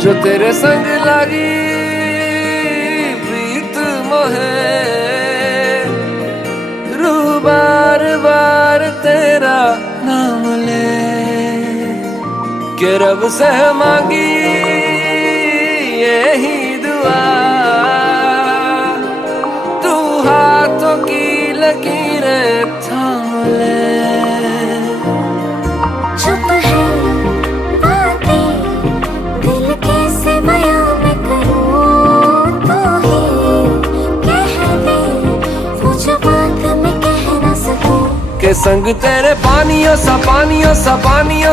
जो तेरे संग लगी प्रीत मोहे, रूह बार बार तेरा नाम ले, के रब से मांगी यही दुआ, तू हाथों की लकीरें थाम ले। चुप है बातें दिल कैसे बयां मैं करूं, तो ही कह दे वो जो बात मैं कह ना सकूं। के संग तेरे पानियों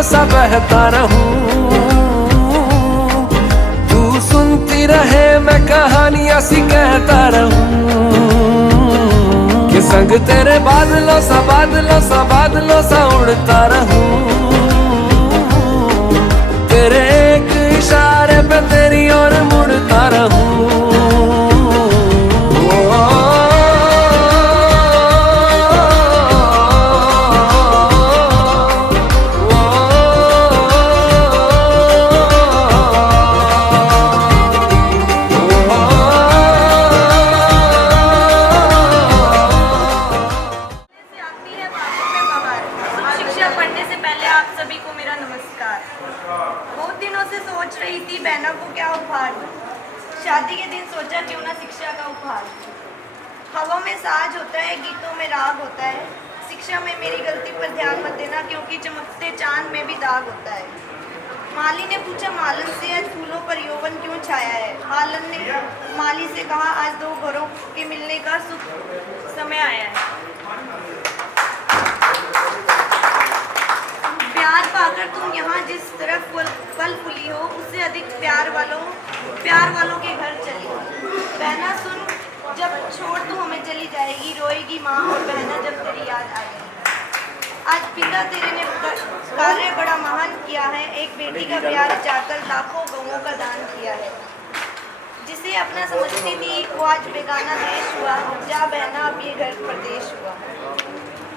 सा बहता रहूं, तू सुनती रहे मैं कहानियां सी कहता रहूं, के संग तेरे बादलों सा उड़ता रहूं, तेरे एक इशारे पे तेरी ओर मुड़ता रहूं। बहुत दिनों से सोच रही थी बहना को क्या उपहार दूं। शादी के दिन सोचा क्यों ना शिक्षा का उपहार। हवा में साज होता है, गीतों में राग होता है। शिक्षा में मेरी गलती पर ध्यान मत देना, क्योंकि चमकते चांद में भी दाग होता है। माली ने पूछा मालन से, आज फूलों पर यौवन क्यों छाया है। मालन ने माली से कहा, आज दो घरों के मिलने का सुख समय आया है। प्यार पाकर तुम यहाँ जिस तरफ फल फूली हो, उससे अधिक प्यार वालों के घर चली हो। बहना सुन, जब छोड़ तू हमें चली जाएगी, रोएगी माँ और बहना जब तेरी याद आएगी। आज पिता तेरे ने कार्य बड़ा महान किया है, एक बेटी का प्यार जाकर लाखों गौओं का दान किया है। जिसे अपना समझती थी वो आज बेगाना देश हुआ, जा बहना अब ये घर प्रदेश हुआ।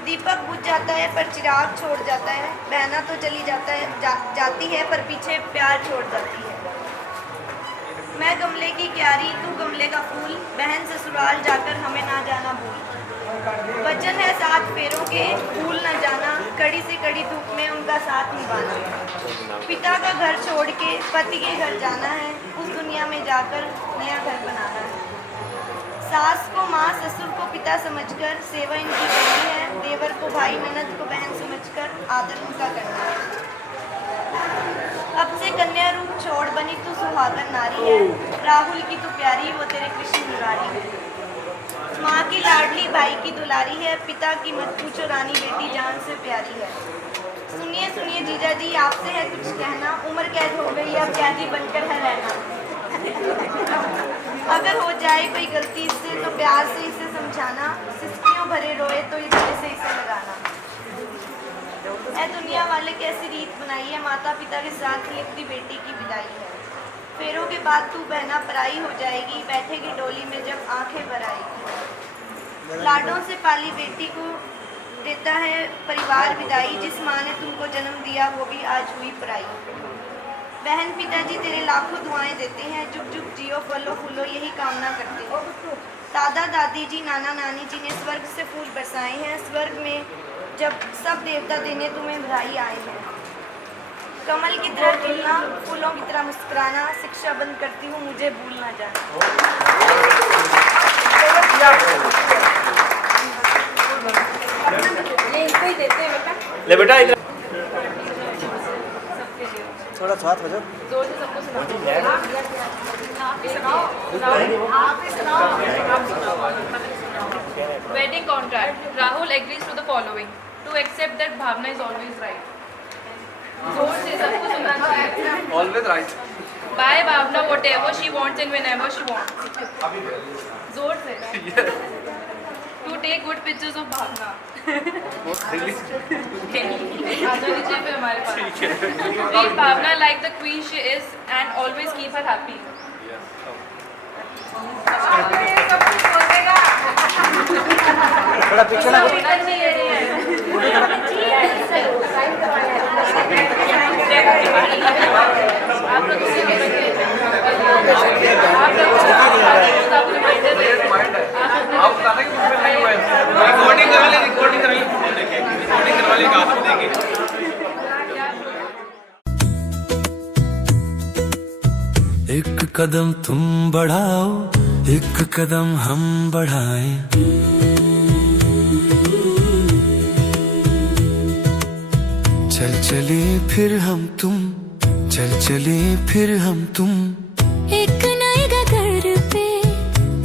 दीपक बुझ जाता है पर चिराग छोड़ जाता है, बहना तो चली जाती है पर पीछे प्यार छोड़ जाती है। मैं गमले की क्यारी, तू गमले का फूल, बहन ससुराल जाकर हमें ना जाना भूल। वचन है 7 फेरों के, भूल न जाना, कड़ी से कड़ी धूप में उनका साथ निभाना। पिता का घर छोड़ के पति के घर जाना है, उस दुनिया में जाकर नया घर बनाना है। सास को माँ, ससुर को पिता समझकर सेवा इनकी करनी है। देवर को भाई, ननद को बहन समझकर आदर उनका करना है। अब से कन्या रूप छोड़ बनी तू सुहागन नारी है, राहुल की तू प्यारी, वो तेरे कृष्ण मुरारी है। माँ की लाडली, भाई की दुलारी है, पिता की मत पूछो रानी, बेटी जान से प्यारी है। सुनिए सुनिए जीजा जी, आपसे है कुछ कहना, उम्र कैद हो गई अब कैदी बनकर है रहना। अगर हो जाए कोई गलती इससे तो प्यार से इसे समझाना, सिसकियों भरे रोए तो इस तरह से इसे लगाना। ऐ दुनिया वाले कैसी रीत बनाई है, माता पिता के साथ ही अपनी बेटी की विदाई है। फेरों के बाद तू बहना पराई हो जाएगी, बैठेगी डोली में जब आंखें भर आएगी। लाडों से पाली बेटी को देता है परिवार विदाई, जिस माँ ने तुमको जन्म दिया वो भी आज हुई पराई। बहन पिताजी तेरे लाखों दुआएं देते हैं, जुग जुग जियो फलो फूलो यही कामना करते हैं। दादा दादी जी, नाना नानी जी ने स्वर्ग से फूल बरसाए हैं, स्वर्ग में जब सब देवता देने तुम्हें बधाई आए हैं। कमल की तरह खिलना, फूलों की तरह मुस्कुराना, शिक्षा बंद करती हूँ मुझे भूल ना जाना। ले बेटा थोड़ा साथ हो जाओ। जोर से सबको Wedding contract. Rahul agrees to the following: to accept that Bhavna is always right. जोर से सबको सुनना चाहिए। Always right. Buy Bhavna whatever she wants and whenever she wants. जोर से। To take good pictures of Bhavna. आजा नीचे पे हमारे पास। Treat Bhavna like the queen she is and always keep her happy. थोड़ा पीछे ना आप लोग कदम तुम बढ़ाओ, एक कदम हम बढ़ाएं। चल चले फिर हम तुम, चल चले फिर हम तुम, एक नए गगर पे,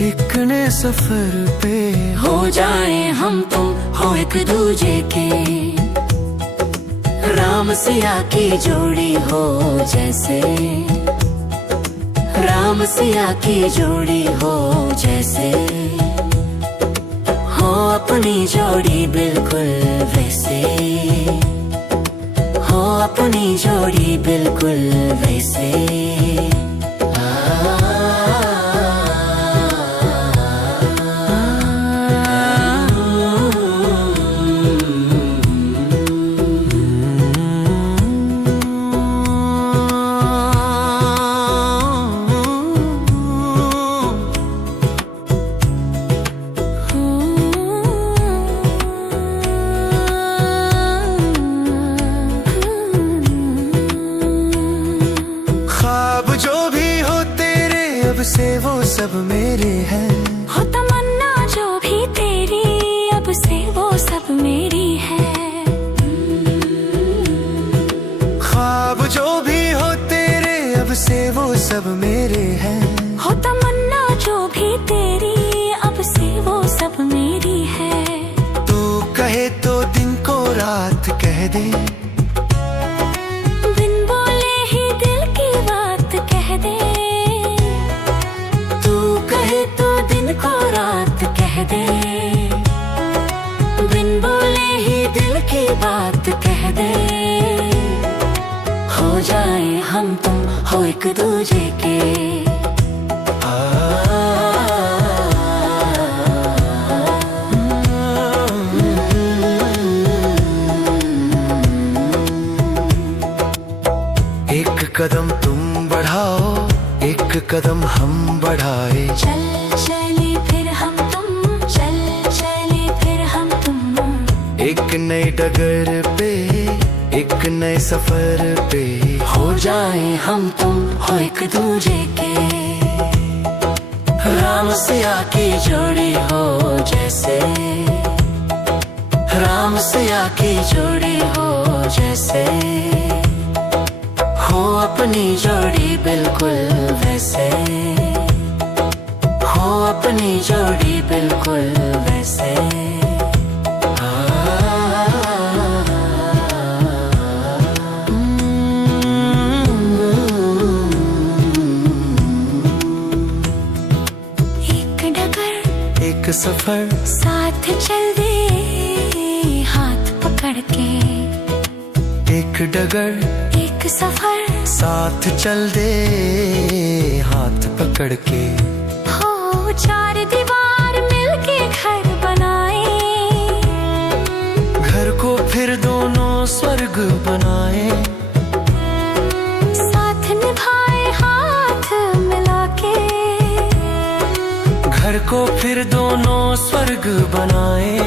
एक नए सफर पे हो जाए हम तुम हो एक दूजे के। राम सिया की जोड़ी हो जैसे, राम सिया की जोड़ी हो जैसे, हो अपनी जोड़ी बिल्कुल वैसे, हो अपनी जोड़ी बिल्कुल वैसे। से वो सब मेरे हैं, हो तमन्ना जो भी तेरी अब से वो सब मेरी है। ख्वाब जो भी हो तेरे अब से वो सब मेरे हैं, हो तमन्ना जो भी तेरी अब से वो सब मेरी है। तू कहे तो दिन को रात कह दे, बिन बोले ही दिल की बात कह दे। तो दिन को रात कह दे, बिन बोले ही दिल की बात कह दे। हो जाए हम तुम हो एक दूजे के। एक कदम तुम बढ़ाओ, एक कदम हम बढ़ाए। चल चले फिर हम तुम, चल चले फिर हम तुम, एक नए डगर पे, एक नए सफर पे हो जाए हम तुम हो एक दूजे के। राम सिया की जोड़ी हो जैसे, राम सिया की जोड़ी हो जैसे, हो अपनी जोड़ी बिल्कुल वैसे, हो अपनी जोड़ी बिल्कुल वैसे। एक डगर एक सफर साथ चल दे हाथ पकड़ के, एक डगर एक सफर साथ चल दे हाथ पकड़ के। हो चार दीवार मिलके घर बनाए, घर को फिर दोनों स्वर्ग बनाए, साथ निभाए हाथ मिला के। घर को फिर दोनों स्वर्ग बनाए।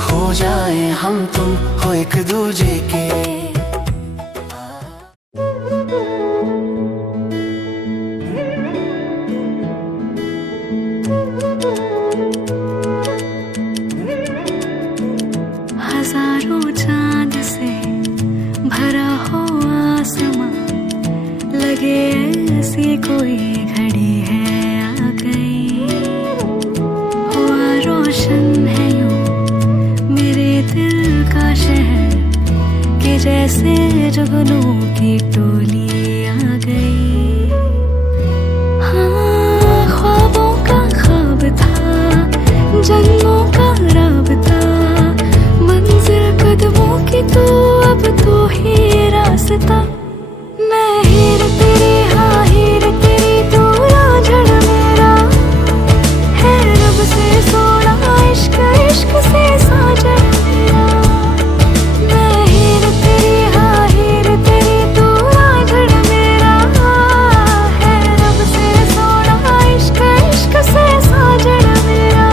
हो जाए हम तुम हो एक दूजे के। हजारों चांद से भरा हो आसमां, लगे ऐसी कोई घड़ी है आ गई। हुआ रोशन है यूं मेरे दिल का शहर, कि जैसे जुगनू की टोली आ गई। हाँ ख्वाबों का ख्वाब था, जन्मों का राबता, मंजिल कदमों की तो अब तो ही रास्ता। मैं हीर तेरी हाँ हीर तेरी, तू रांझण मेरा है रब से सोना इश्क इश्क से साजन मेरा। मैं हीर तेरी हाँ हीर तेरी, तू रांझण मेरा है रब से सोना इश्क इश्क से साजन मेरा।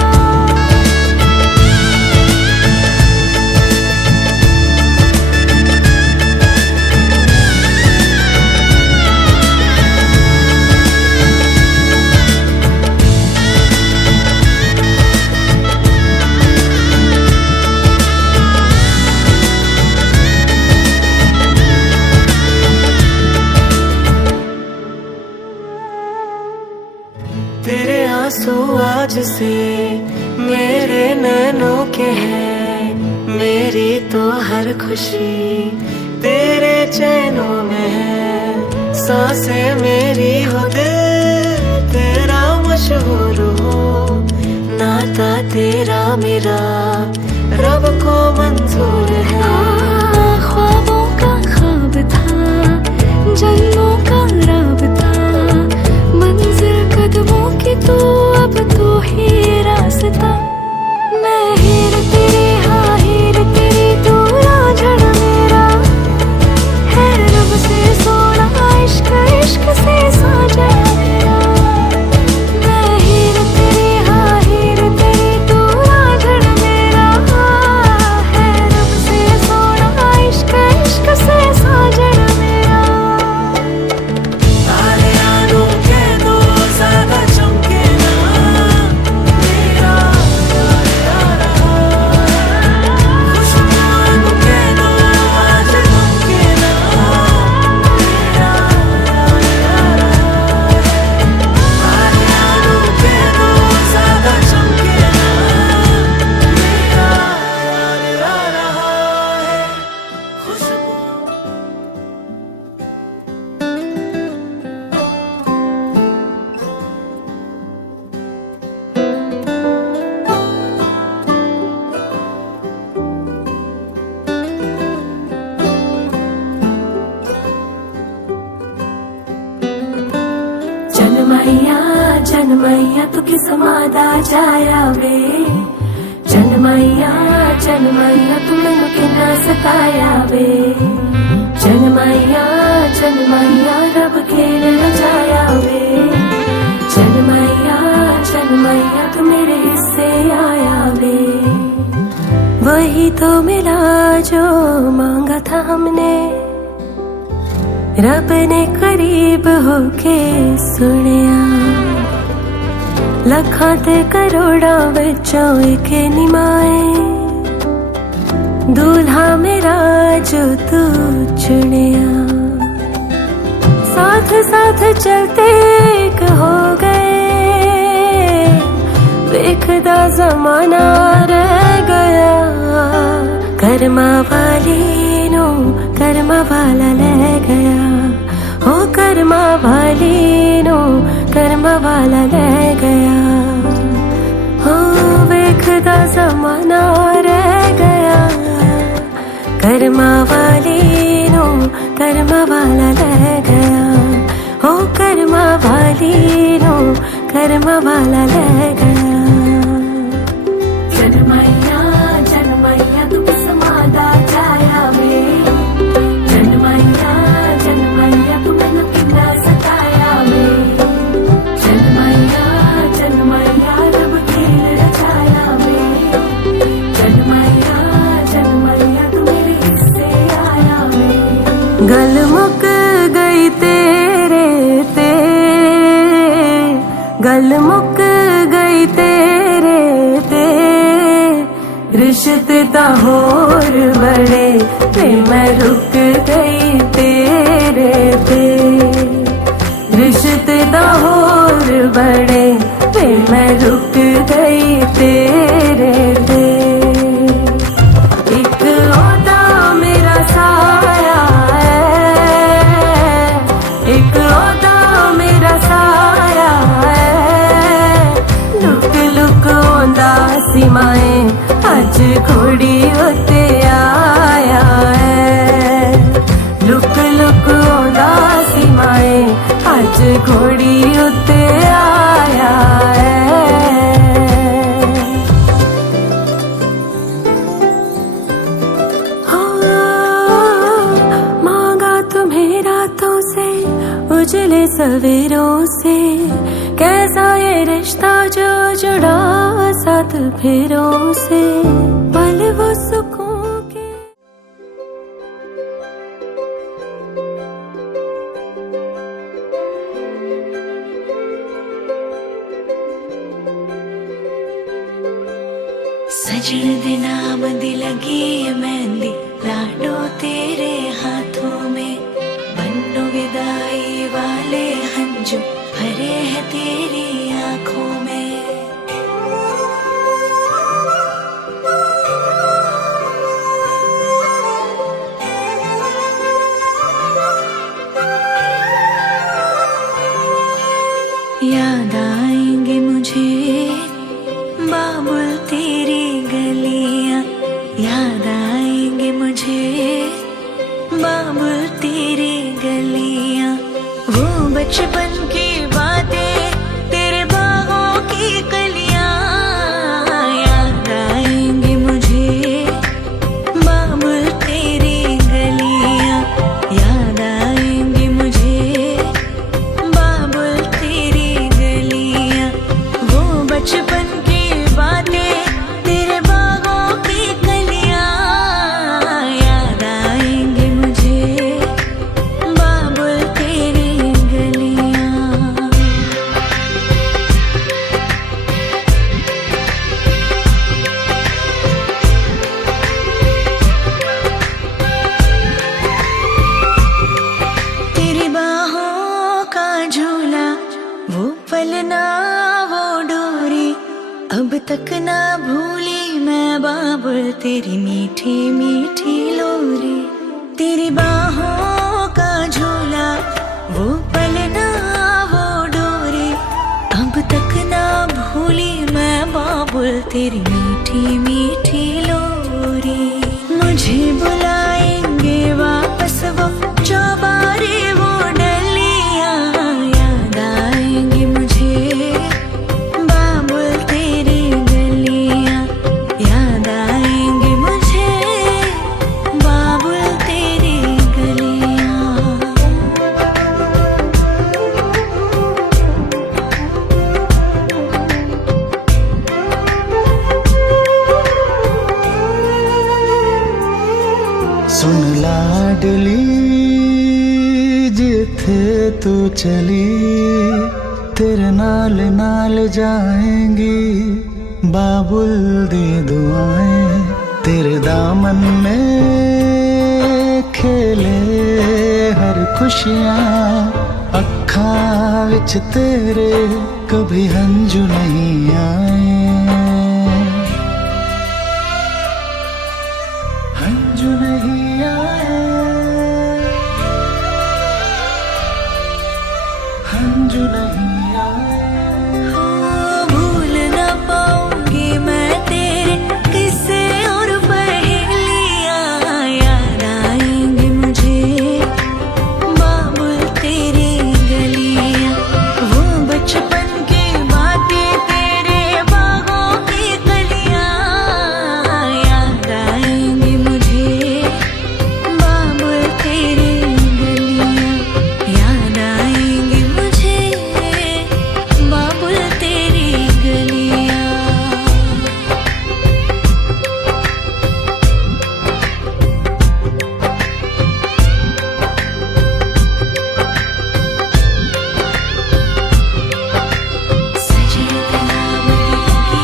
सांसें मेरे नैनों के हैं, मेरी तो हर खुशी तेरे चैनों में है। सांसें मेरी हो, दिल तेरा मशहूर हो, नाता तेरा मेरा रब को मंजूर है। ख्वाबों का ख्वाब था, जन्मों का राबता, मंजिल कदमों की तो अब तो ही रास्ता। मैं हीर तेरी, हाँ हीर तेरी, तू रांझण मेरा है, रब से सोना इश्क इश्क से साझा मेरा। मैं हीर तेरी, हाँ हीर तेरी, तू रांझण मेरा है, रब से सोना इश्क इश्क से साझा मेरा। तारे आनों के दो ज्यादा चमके ना, मेरा यार आ रहा है। खुशबू के दो आज थमके ना, मेरा यार आ रहा है। तारे आनों के दो ज्यादा चमके ना, मेरा यार आ रहा है। खुशबू जनमैया तू किस मादा जाया वे, जनमैया तू मैनू किन्ना सताया वे। जनमैया रब खेल रचाया वे, जनमैया तू मेरे हिस्से आया वे। वही तो मिला जो मांगा था हमने, रब ने करीब होके सुनिया। लखां ते करोड़ां विचों एक निमाए, दूल्हा मेरा जो तू चुनिया। साथ साथ चलते एक हो गए, वेखदा जमाना रह गया। कर्मा वाली नो कर्मा वाला ले गया, हो कर्मा वाली नो कर्मा वाला ले गया। हो वेखदा जमाना रह गया, कर्मा वाली नो कर्मा वाला ले गया। हो कर्मा वाली नो कर्मा वाला ले गया। जनमैया तू किस मादा जाया वे, जनमैया तू मैनू किन्ना सताया वे। जनमैया रब खेल रचाया वे, जनमैया तू मेरे हिस्से आया वे। गल मुक गई तेरे ते, गल मुक गई तेरे ते, रिश्ते ता होर बड़े ते मैं रुक गई तेरे ते। रिश्ते ता होर बड़े ते मैं रुक गई तेरे ते। एक ओदा मेरा साया है, एक ओदा मेरा साया है। लुक लुक ओंदा सीमाएं अज घोड़ी उत्ते आया है। लुक लुक ओंदा सीमाएं अज घोड़ी उत्ते आया है। मांगा तुम्हें रातों से, उजले सवेरों से, कैसा ये रिश्ता जो जुड़ा साथ फेरों से। पल वो सुकून के सजन दे नाम दी लगी मेहंदी, लाडो तेरे हाथों में। बन्नो विदाई वाले हंजू भरे हैं तेरी आंखों में। अब तक ना भूली मैं बाबुल तेरी मीठी मीठी लोरी, तेरी बाहों का झूला वो पलना वो डोरी। अब तक ना भूली मैं बाबुल तेरी मीठी मीठी लोरी। मुझे बुलाएंगे वापस वो चौबारे वो डलियां, याद आएंगी मुझे बाबुल तेरी गलियां, याद आएंगी मुझे बाबुल तेरी गलियां। सुन लाडली जिथे तू चली, तेरे नाल नाल जाएंगी बाबुल दी दुआएं। तेरे दामन में खेले हर खुशियां, अखां विच तेरे कभी हंजू नहीं आए, हंजू नहीं आए, हंजू नहीं आए। भूल ना पाऊंगी मैं तेरे किस्से और पहेलियां, याद आएंगी मुझे बाबुल तेरी गलियां। वो बचपन की बातें तेरे बागों की कलियां, याद आएंगी मुझे बाबुल तेरी गलियां, याद आएंगी मुझे बाबुल तेरी गलियां। सजे गुलाब लगी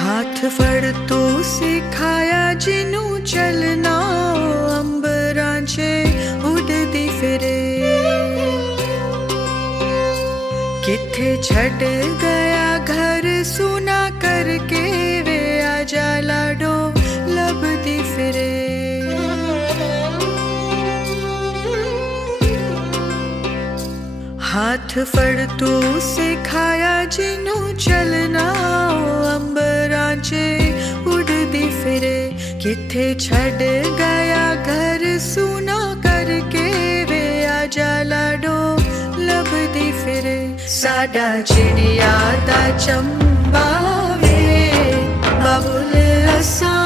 हाथ फड़ तू सिखाया जिनू चलना, अंबरां च उड़दी फिरे। किथे छड़ गया घर सुना करके वे आजा लाडो लभदी फिरे। हाथ फड़ तू सिखाया जिनू चलना, अंबरां च उड़दी फिरे। किथे छड़ गया घर सुना करके वे आजा लाडो लभदी फिरे। साडा चिड़िया दा चंबा वे बाबुल असां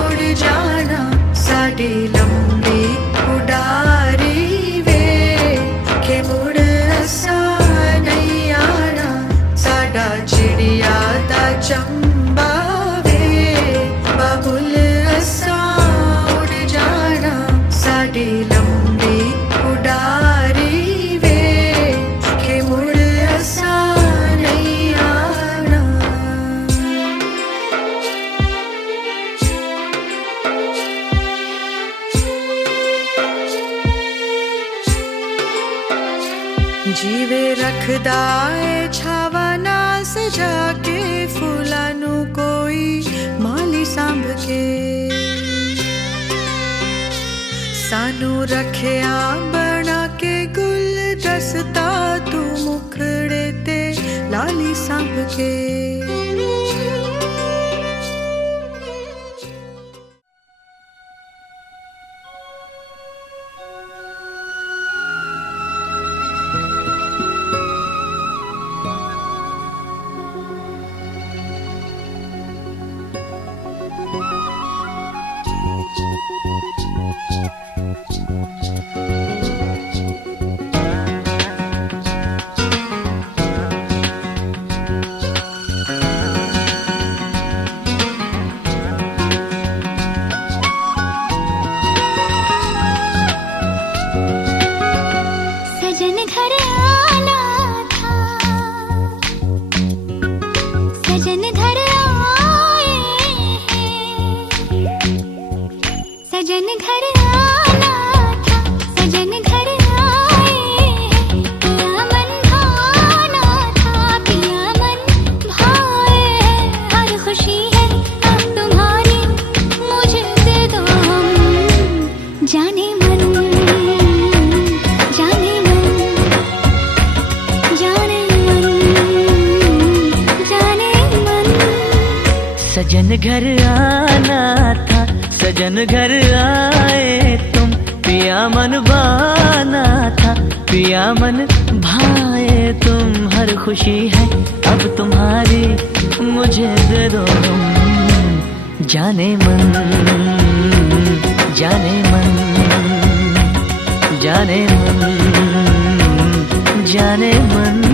उड़ जाना, साडी लंबी उडारी वे के मुड़ असां नहीं आना। साडा चिड़िया दा चंबा वे बाबुल असां उड़ जाना, साडी लंबी उडारी वे के मुड़ असां नहीं आना। जीवे रखदा ए छावा ना सजा के, फूलां नू कोई माली सांभ के। सानू रखिया बना के गुलदस्ता, तू मुखड़े ते लाली सांभ के। सजन घर आना था, सजन घर आए तुम, पिया मन बाना था, पिया मन भाए तुम। हर खुशी है अब तुम्हारी, मुझे दे दो तुम। जाने मन, जाने मन, जाने मन, जाने मन।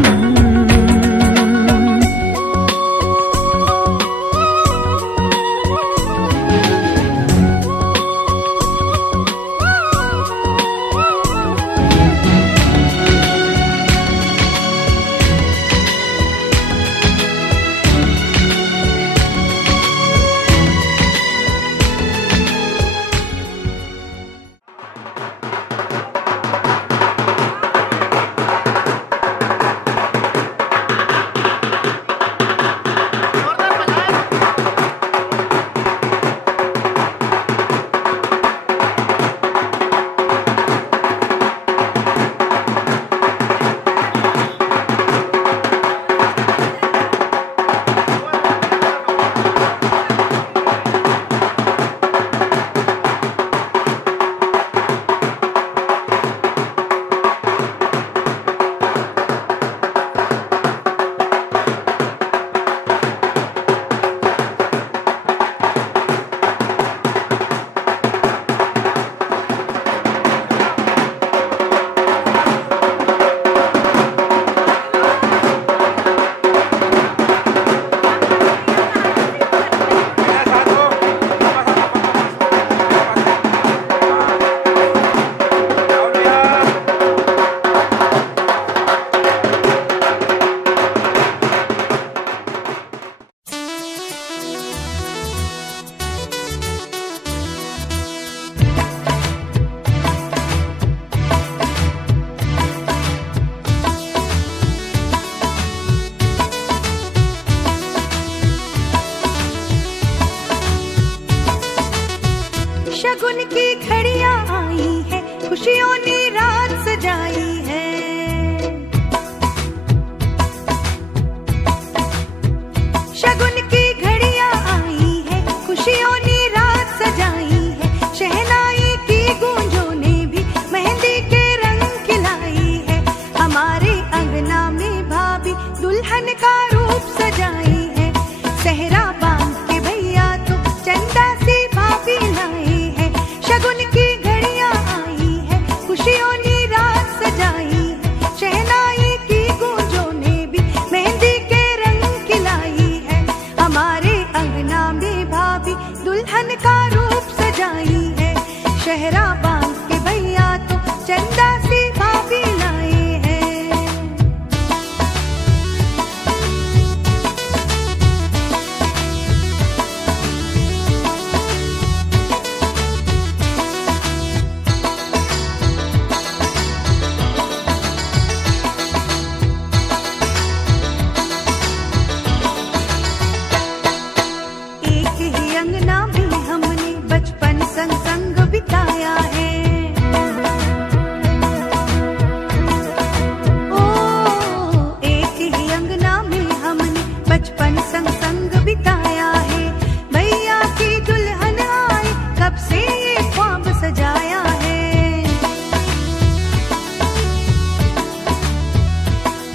शगुन की घड़ियां आई है, खुशियों ने रात सजाई है। शगुन की घड़ियां आई है, खुशियों ने रात सजाई है। शहनाई की गूंजों ने भी मेहंदी के रंग खिलाई है। हमारे अंगना में भाभी दुल्हन का रूप सजाई है। सहरा बांध के भैया तो चंदा सी भाभी लाई है। शगुन की घड़ियां आई है, खुशियों ने रात सजाई है। शहनाई की गूंजों ने भी मेहंदी के रंग खिलाई है। हमारे अंगना में भाभी दुल्हन का रूप सजाई है। शहरा बांध के भैया तो चंदा सी भाभी लाई है। एक ही अंगना में हमने बचपन संग संग बिताया है। ओ, एक ही अंगना में हमने बचपन संग संग बिताया है। भैया की दुल्हन आई, कब से ये ख्वाब सजाया है।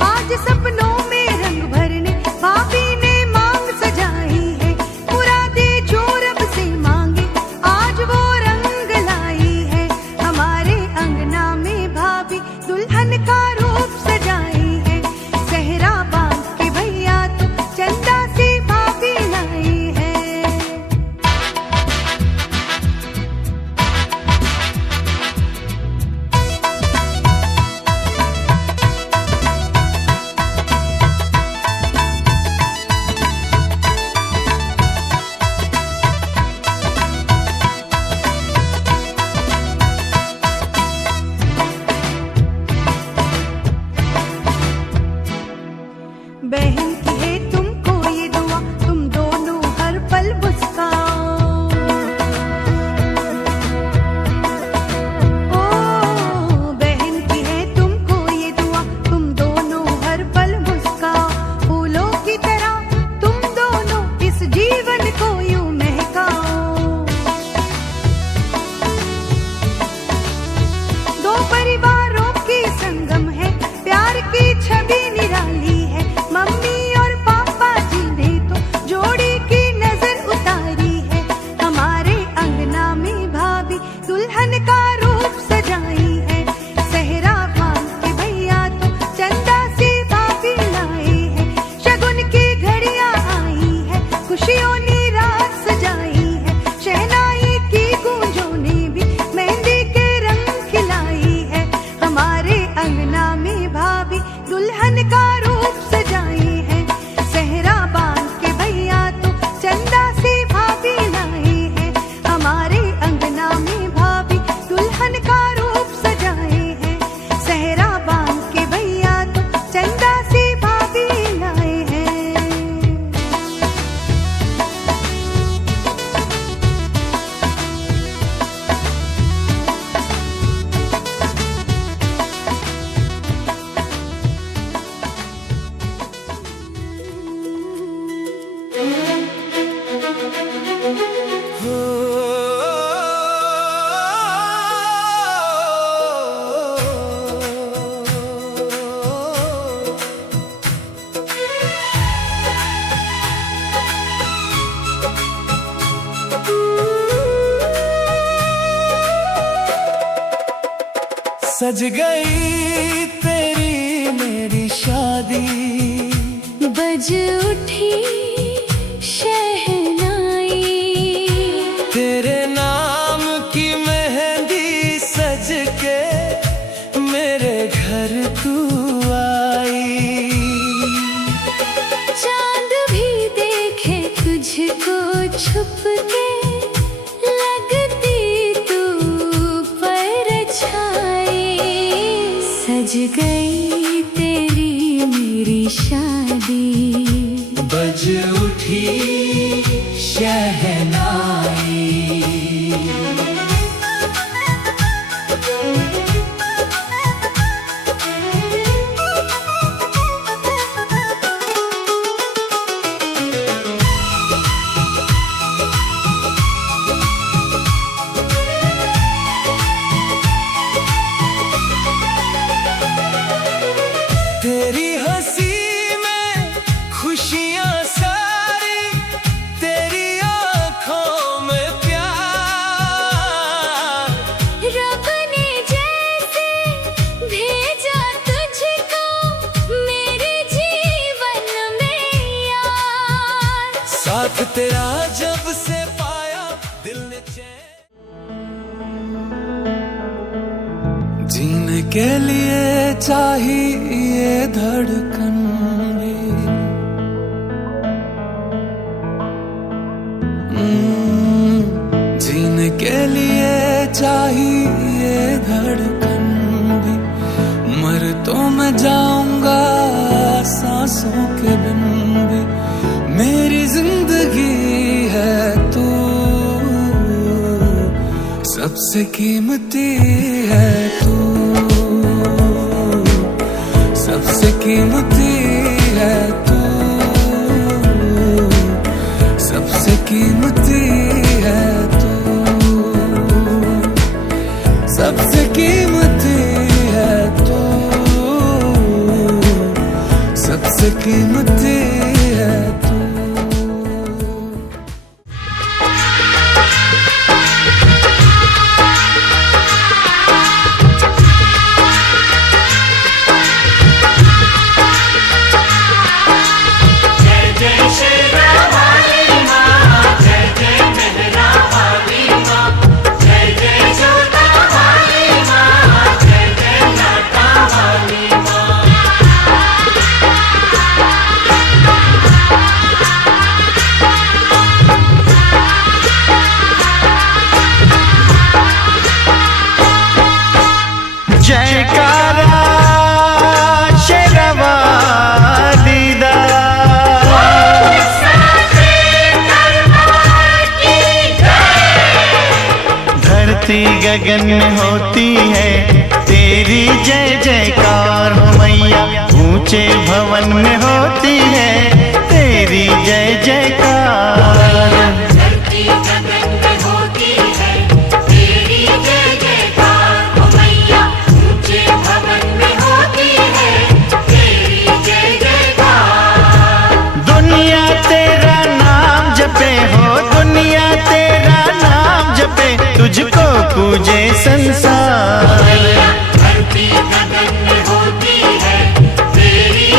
आज सपनों में रंग भरने भाभी ने मांग सजाई है। मुरादे जो रब से मांगे आज वो रंग लाई है। हमारे अंगना में भाभी दुल्हन का रूप सजाई है। सहरा बांध के भैया तो चंदा सी भाभी लाई है। बहन की है तुमको ये दुआ, तुम दोनों हर पल मुस्काओ। ओ, बहन की है तुमको ये दुआ, तुम दोनों हर पल मुस्काओ। फूलों की तरह तुम दोनों इस जीवन को सज गई तेरी मेरी शादी, बज उठी शहनाई, तेरे नाम की मेहंदी सज के मेरे घर तू आई। चांद भी देखे तुझको छुप के, लगती तू परछाई। सज गई तेरी मेरी शादी, बज उठी शहनाई। तेरी हंसी में खुशियां सारी, तेरी आंखों में प्यार। रब ने जैसे भेजा तुझको मेरे जीवन में यार, साथ तेरा जब से पाया दिल ने चैन। जीने के लिए चाहिए धड़कन भी, जीने के लिए चाहिए धड़कन भी। मर तो मैं जाऊंगा सांसों के बिन भी, मेरी जिंदगी है तू, सबसे कीमती है तू, सबसे कीमती है तू, सबसे कीमती है तू, सबसे कीमती है तू, सबसे कीमती है तू। जयकारा शेरवाली दा, धरती गगन में होती है तेरी जय जयकार हो मैया, ऊंचे भवन में होती है तेरी जय जयकार। धरती गगन में होती है तेरी जय जयकार हो मैया, ऊंचे भवन में होती है तेरी जय जयकार। दुनिया तेरा नाम जपे हो, दुनिया तेरा नाम जपे, तुझको पूजे संसार। धरती गगन में होती है तेरी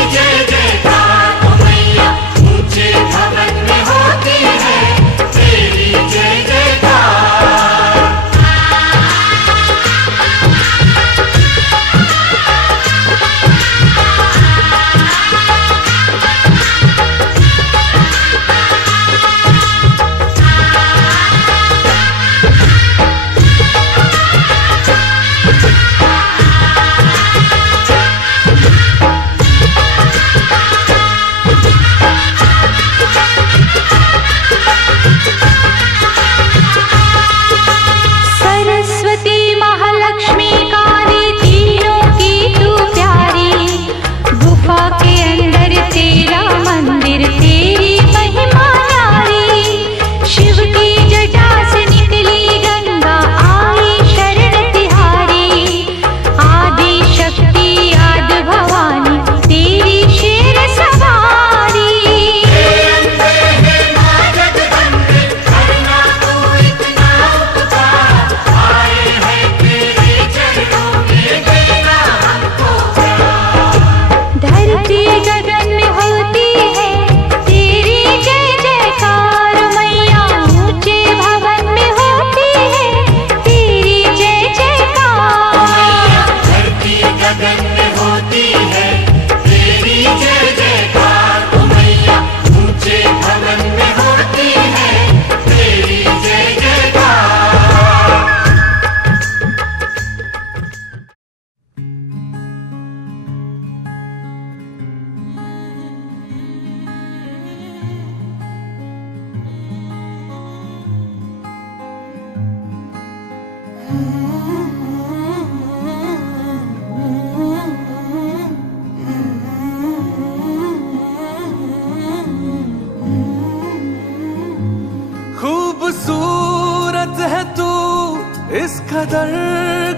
कदर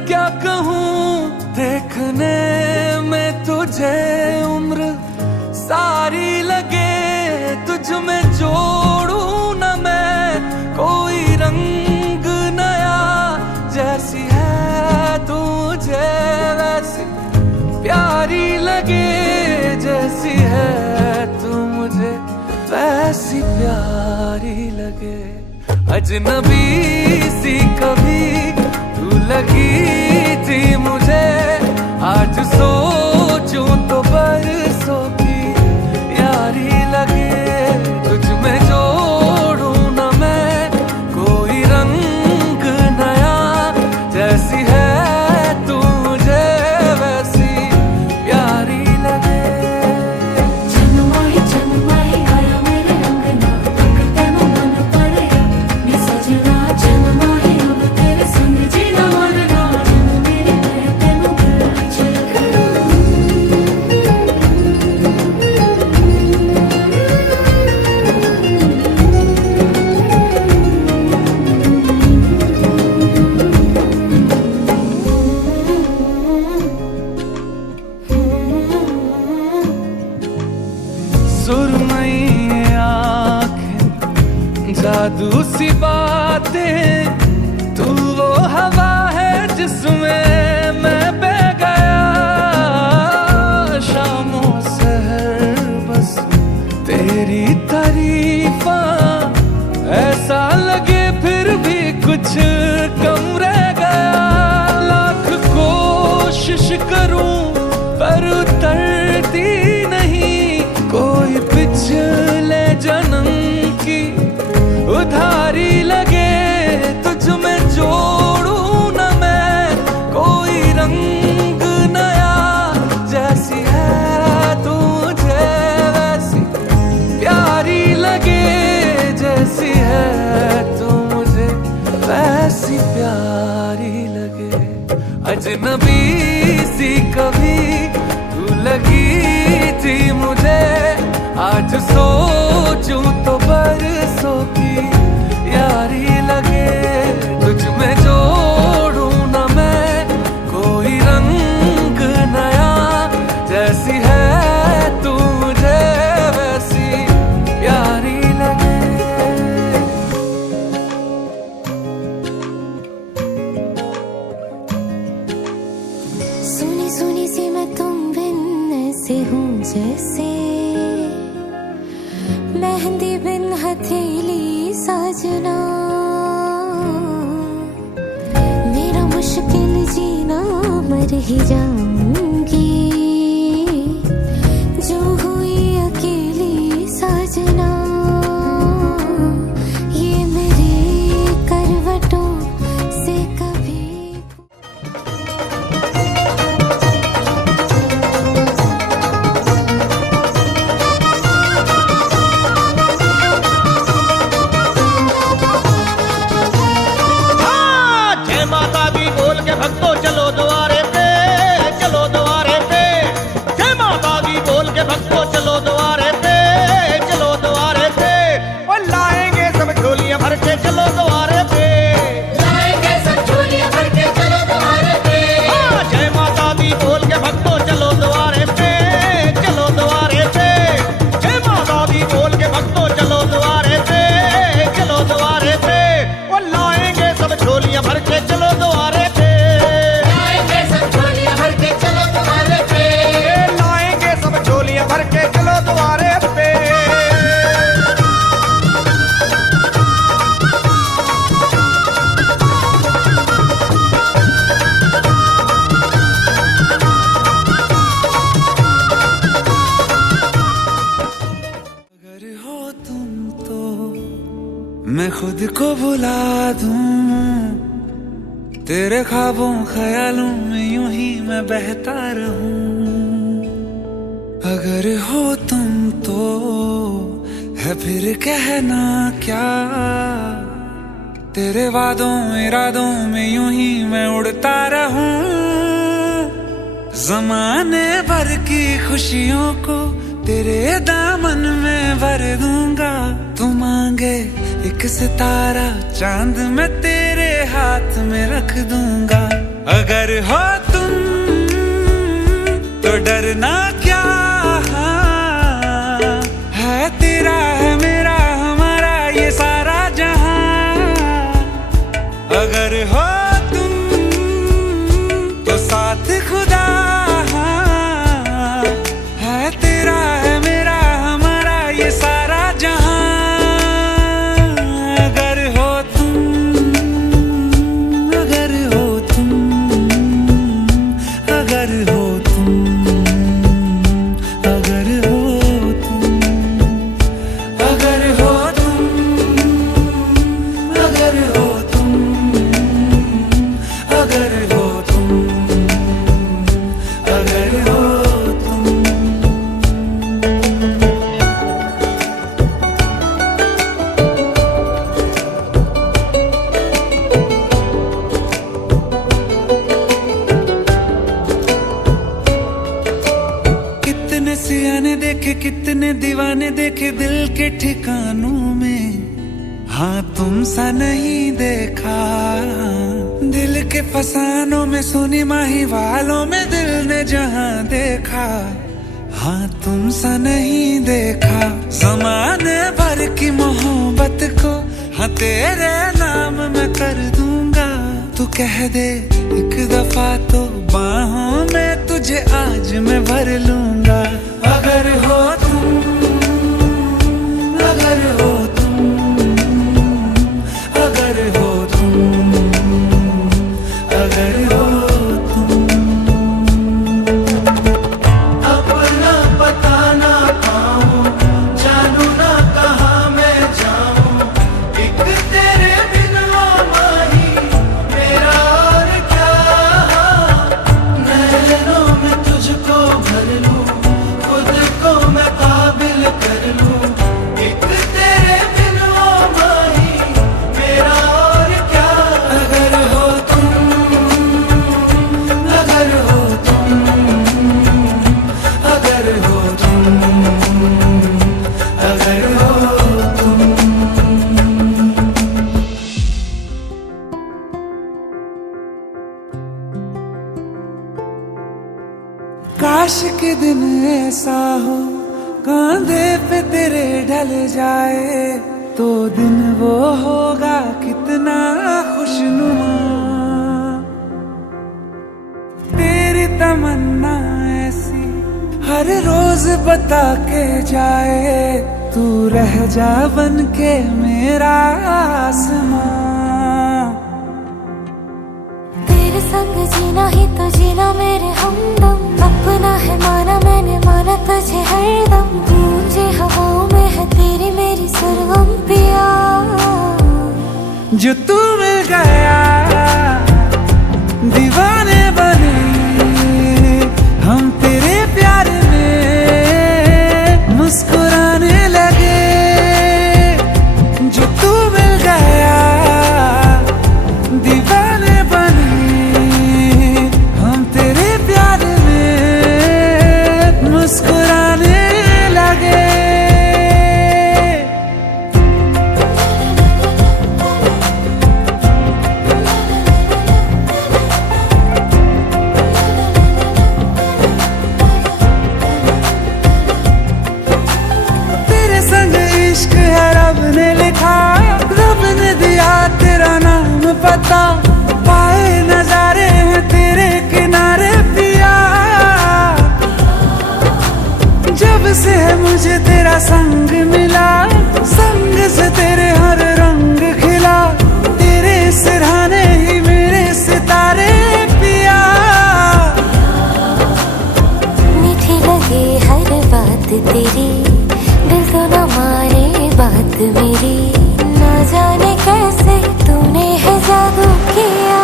क्या कहूँ, देखने में तुझे उम्र सारी लगे, तुझ में जोड़ूं न मैं कोई रंग नया, जैसी है तू मुझे वैसी प्यारी लगे, जैसी है तू मुझे वैसी प्यारी लगे। अजनबी सी कभी तू लगी थी मुझे, आज सोचूं तो बरसों की यारी लगे, तुझ में जोड़ूं न मैं कोई रंग नया, जैसी है तू मुझे वैसी प्यारी लगे। जन्माई आया मेरे अंगना, तेनू मन पड़े नी सजना, जन्माई अब तेरे संग जीना मरना, जन्म मेरे मैं तेनू गले च रखना। सुरमई आँखें, जादू सी बातें, तू वो हवा है जिसमें मैं बह गया, शामों सहर बस तेरी तारीफा, ऐसा लगे फिर भी कुछ कम रह गया, लाख कोशिश करूं पर उतरती नहीं, कोई पिछले जन्म की उधारी लगे, तुझ में जोड़ूं न मैं कोई रंग नया, जैसी है तू मुझे वैसी प्यारी लगे, जैसी है तू मुझे वैसी प्यारी लगे। अजनबी सी कभी तू लगी थी मुझे, आज सोचूं तो बरसों की यारी लगे, तुझ में जोड़ूं न मैं कोई रंग नया, जैसी है तू मुझे वैसी प्यारी लगे। सुनी सुनी सी मैं तुम बिन ऐसे हूँ जैसे मेहंदी बिन हथेली साजना, मेरा मुश्किल जीना मर ही जाऊंगी, जो हुई अकेली साजना, ये मेरी करवटों से कभी भक्तों चलो द्वारे पे, चलो द्वारे पे, जय माता दी बोल के भक्तों चलो द्वारे पे, चलो द्वारे पे, और लाएंगे सब झोलियां भर के चलो द्वारे पे, लाएंगे सब झोलियां भर के चलो द्वारे पे। हाँ, जय माता दी बोल के भक्तों चलो द्वारे पे, चलो द्वारे पे, जय माता दी बोल के भक्तों चलो द्वारे पे, चलो द्वारे पे, और लाएंगे सब झोलियां भर के चलो द्वारे पे, भर के चलो द्वारे पे। अगर हो तुम तो मैं खुद को भुला दूं, तेरे ख्वाबों ख्यालों में यूं ही मैं बहता रहूं। अगर हो तुम तो है फिर कहना क्या, तेरे वादों इरादों में यूं ही मैं उड़ता रहूं। जमाने भर की खुशियों को तेरे दामन में भर दूंगा। तू मांगे एक सितारा चांद में तेरे हाथ में रख दूंगा। अगर हो तुम तो डरना क्या, है तेरा है मेरा हमारा ये सारा जहां। अगर हो तुम तो साथ खुदा, है तेरा है मेरा हमारा ये सारा जहां। अगर हो तुम, अगर हो तुम, अगर हो तुम, अगर हो तुम, अगर हो तुम, अगर हो तुम, अगर हो तुम, अगर हो तुम। कितने सियाने देखे कितने दीवाने देखे दिल के ठिकानों में, हाँ तुम सा नहीं देखा। दिल के फसानों में सुनी माही वालों में दिल ने जहां देखा, हाँ तुम सा नहीं देखा। ज़माने भर की मोहब्बत को हाँ तेरे नाम मैं कर दूंगा। तू कह दे एक दफा तो बाहों में तुझे आज मैं भर लूंगा। अगर हो तुम, अगर हो तुम, अगर हो तुम, अगर हो तुम। अपना पता ना पाऊं, जानू ना कहाँ मैं जाऊं, एक तेरे बिन ओ माही मेरा और क्या। नैनों में तुझको भर लूं, खुद को मैं काबिल कर लूं, एक तेरे बिन ओ माही मेरा और क्या। अगर हो तुम, अगर हो तुम, अगर हो तुम, अगर हो तुम। काश के दिन ऐसा हो कांधे पे तेरे ढल जाए, तो दिन वो होगा कितना खुशनुमा। तेरी तमन्ना ऐसी हर रोज बता के जाए, तू रह जा बन के मेरा आसमां। तेरे संग जीना ही तो जीना मेरे हमदम, अपना है माना मैंने माना तुझे हरदम। गूंजे हवाओं में है तेरी मेरी सरगम पिया। जो तू मिल गया दीवाने बने हम तेरे प्यार में मुस्कुराने लगे। जो तू मिल गया दीवाने बने हम तेरे प्यार में मुस्कुराने लगे। तेरे संग इश्क है रब ने लिखा, रब ने दिया तेरा नाम पता। पाए नजारे हैं तेरे किनारे पिया, जब से है मुझे तेरा संग मिला, संग से तेरे हर रंग खिला। तेरे सिरहाने ही मेरे सितारे पिया। मीठी लगे हर बात तेरी, दिल तो न माने बात मेरी। ना जाने कैसे तूने है जादू किया।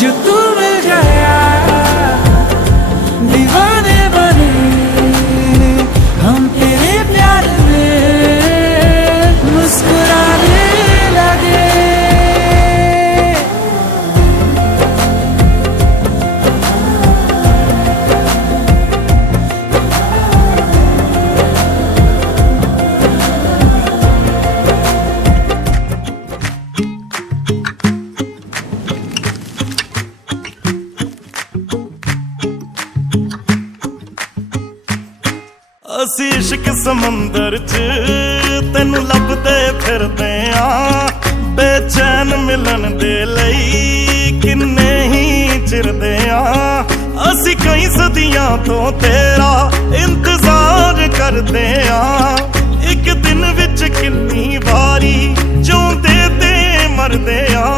जो तू मिल गया दीवाने बने हम तेरे प्यार में मुस्कुराने लगे। इश्क समंदर च तैनू लभदे फिरदे आ बेचैन मिलन दे लई किन्ने ही चिरदे आ असी कई सदियां तो तेरा इंतजार करदे आ एक दिन विच किन्नी वारी जोंदे ते मरदे आ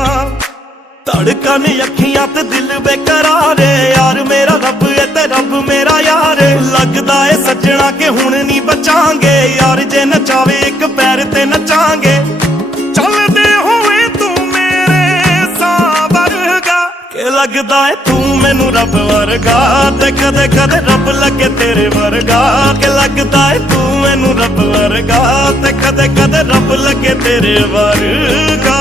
धड़कन अखियां ते दिल बेकरार यार मेरा रब है ते रब मेरा यार लगदा है सजना के हुण नहीं बचांगे यार जे नचावे एक पैर ते नचांगे चलदे होए तू मेरे साह वर्गा के लगदा है तू मैनू रब वर्गा ते कदे कदे रब लगे तेरे वर्गा के लगदा है तू मैनू रब वर्गा ते कदे कदे रब लगे तेरे वर्गा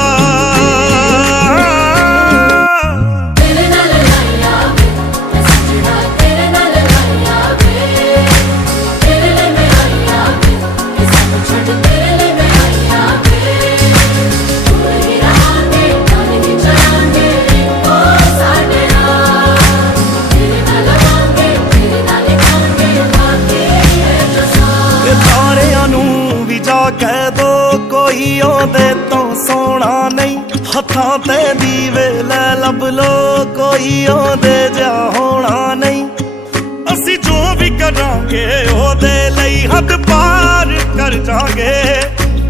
कह दो कोई ओदे तो सोना नहीं हथां ते दीवे लै लब लो कोई ओदे जा होना नहीं असी जो भी करांगे ओदे लई हद पार कर जांगे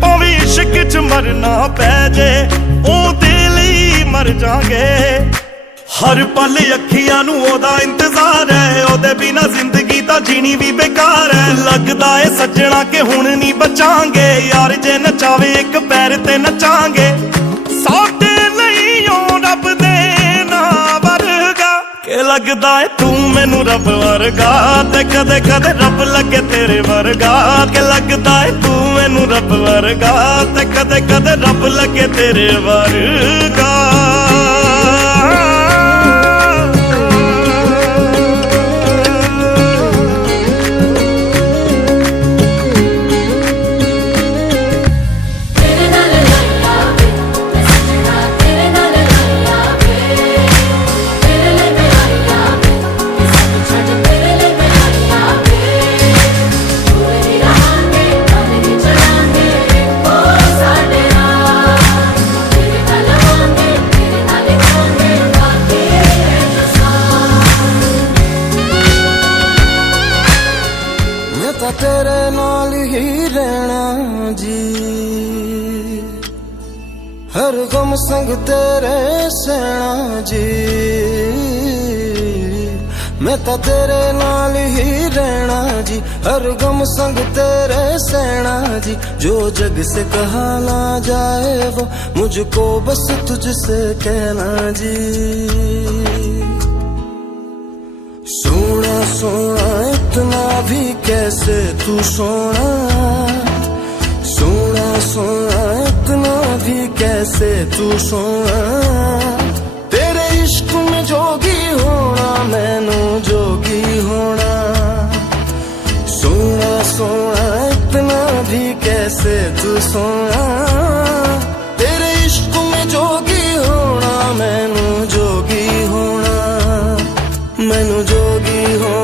भावें इश्क च मरना पै जे ओदे लई मर जांगे हर पल अखियां नू ओदा इंतजार है ओदे बिना जिंदगी तां जीनी भी बेकार है लगदा है सजना के हुण नहीं बचांगे यार जे नचावे एक पैर ते नचांगे साडे लई ओ रब दे ना वर्गा के लगदा है तू मैनू रब वर्गा ते कदे कदे रब लगे तेरे वर्गा के लगदा है तू मैनू रब वर्गा ते कदे कदे रब लगे तेरे वर्गा तेरे नाल ही रहना जी हर गम संग तेरे सहना जी मैं तो तेरे नाल ही रहना जी हर गम संग तेरे सहना जी जो जग से कहा ना जाए वो मुझको बस तुझसे कहना जी सोना सोना इतना भी कैसे तू सोना सोना सोना इतना भी कैसे तू सोना तेरे इश्क में जोगी होना मैनू जोगी होना सोना सोना इतना भी कैसे तू सोना तेरे इश्क में जोगी होना मैनू जोगी होना मैनू जोगी हो